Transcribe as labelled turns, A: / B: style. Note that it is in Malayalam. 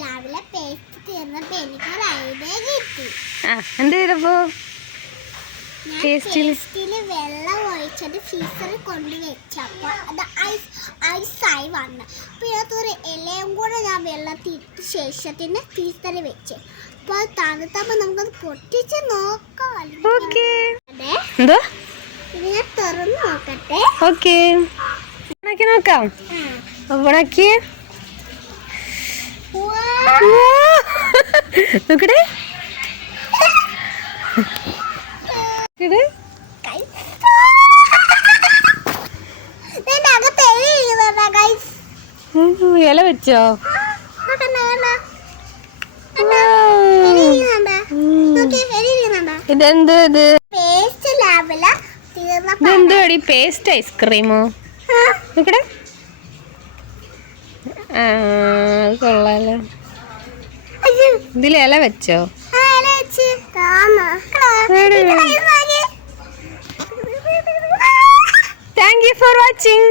A: രാവിലെ പേസ്റ്റ് തീർന്നപ്പോ എനിക്കൊരു ഐഡിയ കിട്ടി.
B: ആ എന്ത് ചെയ്തപ്പോ?
A: പേസ്റ്റിൽ? വെള്ളം ഒഴിച്ചത് ഫ്രീസറിൽ കൊണ്ട് വെച്ചപ്പോ അത് ഐസ് ഐസായി വന്നു. പിന്നെ അതൊരു ഇലയും കൂടെ ഞാൻ വെള്ളത്തിൽ ഇട്ട ശേഷത്തിന് ഫ്രീസറിൽ വെച്ച്. അപ്പോൾ തണുത്തപ്പോ നമുക്കത് പൊട്ടിച്ച് നോക്കാം.
B: എന്തോ?
A: ഞാൻ തുറന്ന് നോക്കട്ടെ.
B: ഓക്കെ നോക്കാം.
A: ആ. നോക്കിയേ,
B: ഇല വെച്ചോ? ഇതെന്ത് ഇത് പേസ്റ്റ് ഐസ്ക്രീമോ? നോക്കടേ. ആ കൊള്ളാലോ. ഇതിൽ ഇല വെച്ചോ. Thank you for watching